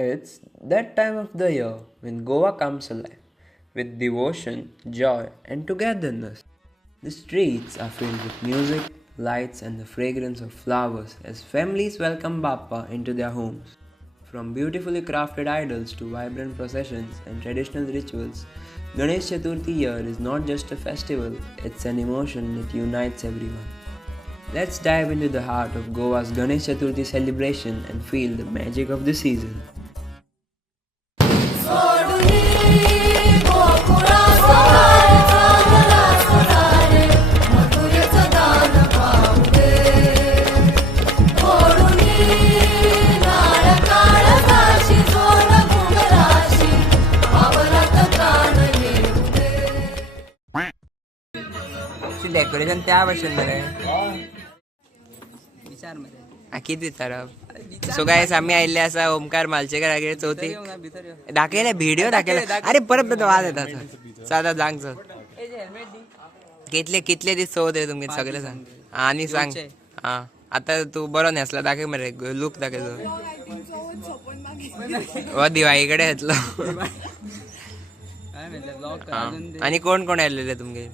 It's that time of the year when Goa comes alive with devotion, joy, and togetherness. The streets are filled with music, lights, and the fragrance of flowers as families welcome Bappa into their homes. From beautifully crafted idols to vibrant processions and traditional rituals, Ganesh Chaturthi year is not just a festival, it's an emotion that unites everyone. Let's dive into the heart of Goa's Ganesh Chaturthi celebration and feel the magic of the season. Decoration त्या भाषेत विचार किती तरफ so guys आम्ही आयले असा ओमकार मालचेकर आगे चौथी दाखयले व्हिडिओ दाखयले अरे परत वाद येतात साधा जांग कितले कितले दीस चवथ आहे तुमगे सगळे सांग आणि सांग हा आता तू बरो नेसला दाखय मरे लुक दाखय तो दिवाळीकडे येतलो आणि कोण कोण आलेले तुमगे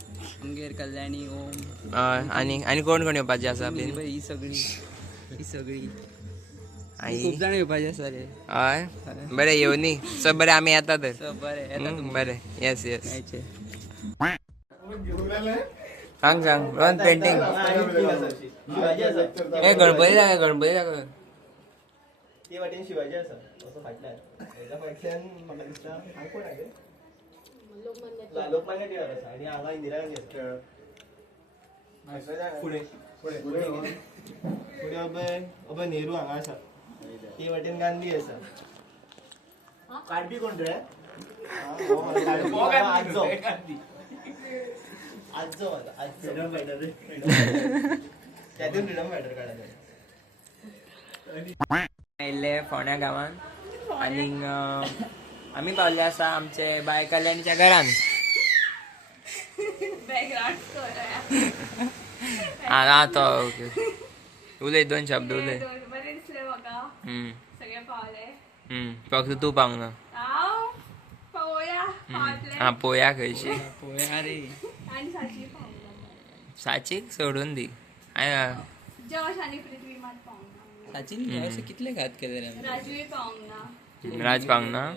कल्याणी ओम आणि कोण कोण येवपाचे आसा ही सगळी खूप जाण येवपाचे आसा रे हय बरें येवनी सो बरें आमी येता तर बरें येस येस सांग सांग रन पेंटिंग ए गणपती दाखय गणपती दाखय ते वाटेन शिवाजी आसा असो फाटल्यान हेच्या फाटल्यान म्हाका दिसता हांव कोण आहे लोकमान्य टिळक आसा आनी हांगा इंदिरा गांधी आसा फुडें फुडें फुडें अभय नेहरू हांगा आसा ते वाटेन गांधी आसा काडपी कोण रे आजो आजो फ्रीडम फायटर रे त्यातून फ्रीडम फायटर काढायला आयिल्ले फोंड्या गांवान आनी आमी पावल्ले आसा आमचे बाय कल्याणीच्या घरान हा तो ओके उलय दोन शब्द उलय फक्त तू पावूंक ना हा पोया खंयची पोया रे साचीक सोडून दी सचिन कितले घात केले रे राज पावंक ना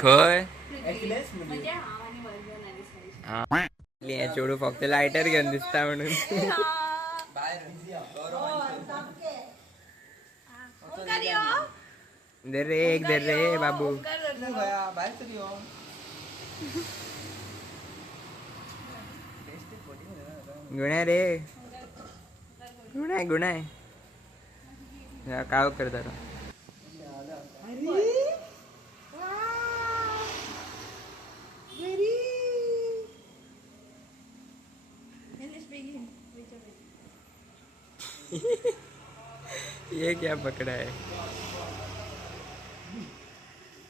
खंय चेडू फक्त लायटर घेवन दिसता म्हणून दे रे एक दे रे बाबू गुणाय रे गुणाय गुणाय काय करता ये क्या पकड़ा है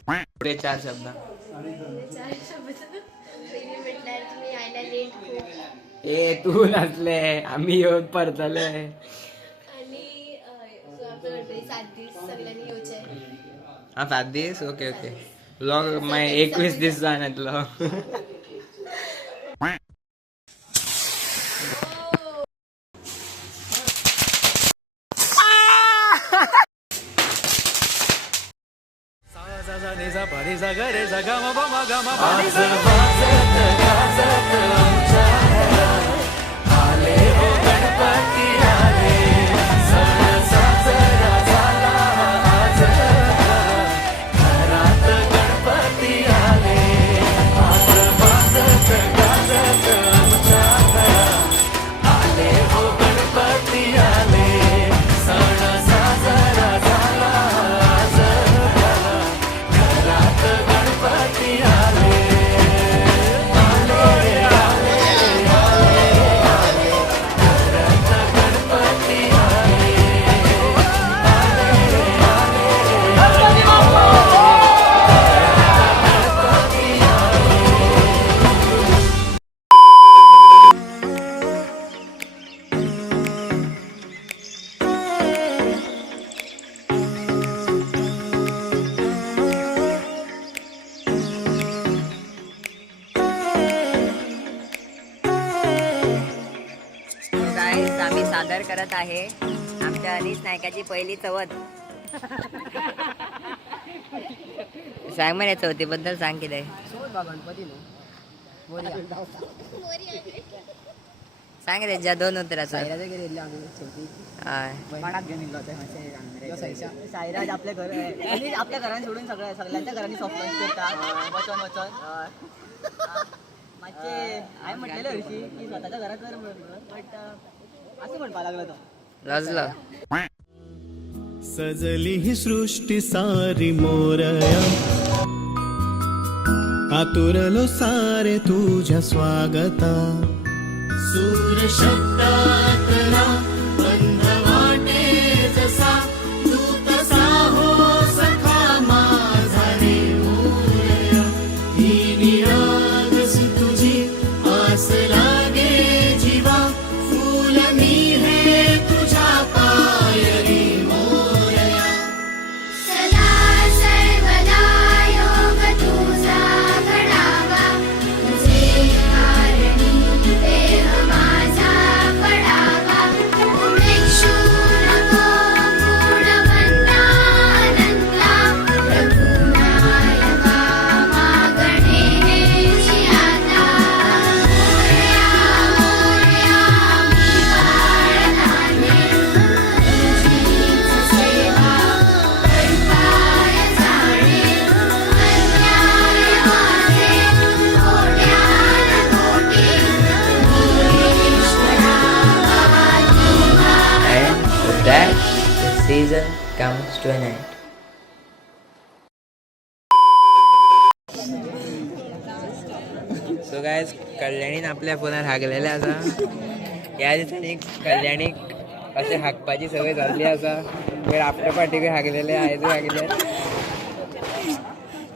पुढे चार शब्द ए तू नसले आम्ही येऊन परतले हा 7 दिवस ओके ओके लॉग माय 21 दिवस जाण्यातलो सादर करत आहे आमच्या अनिश नायकाची पहिली चवथ. सांग म्हणे चौथीबद्दल सांग किती गणपती सांग रे ज्या दोन उतराचं. साईराज आपल्या घर आपल्या घरांनी सोडून सगळ्यांच्या घरांनी सॉफ्ट करतात वचन मागचे आई म्हटलेलं हरशी की स्वतःच्या घरात कर बट असं म्हणपा लागलं तो रजलं. सजली ही सृष्टी सारी मोरया आतुरलो सारे तुझ्या स्वागता सूर शब्दातला बंध वाटे जसा तू तसा हो सखा माझा रे मोरया ही निरागस तुझी आस लागे जीवा फूल मी हे तुझ्या पायरी मोरया सदा सर्वदा योग तुझा घडावा तुझे कारणी देह माझा पडावा उमेक्षू नको गुणवंता अनंता रघुनायका मागणे हेची आता मोरया मोरया मी बाळधाने तुझीच सेवा करताय जाणे अन्याय माझे कोट्यान कोटी ईश्वरा And with that, the season comes to an end. So guys कल्याणीन आपल्या फोनार हागलेले आसा. ह्या दिसांनी कल्याणीक अशें हागपाची सवय जाल्ली आसा. आफ्टर पार्टीकूय हागलेले आयजूय हागले.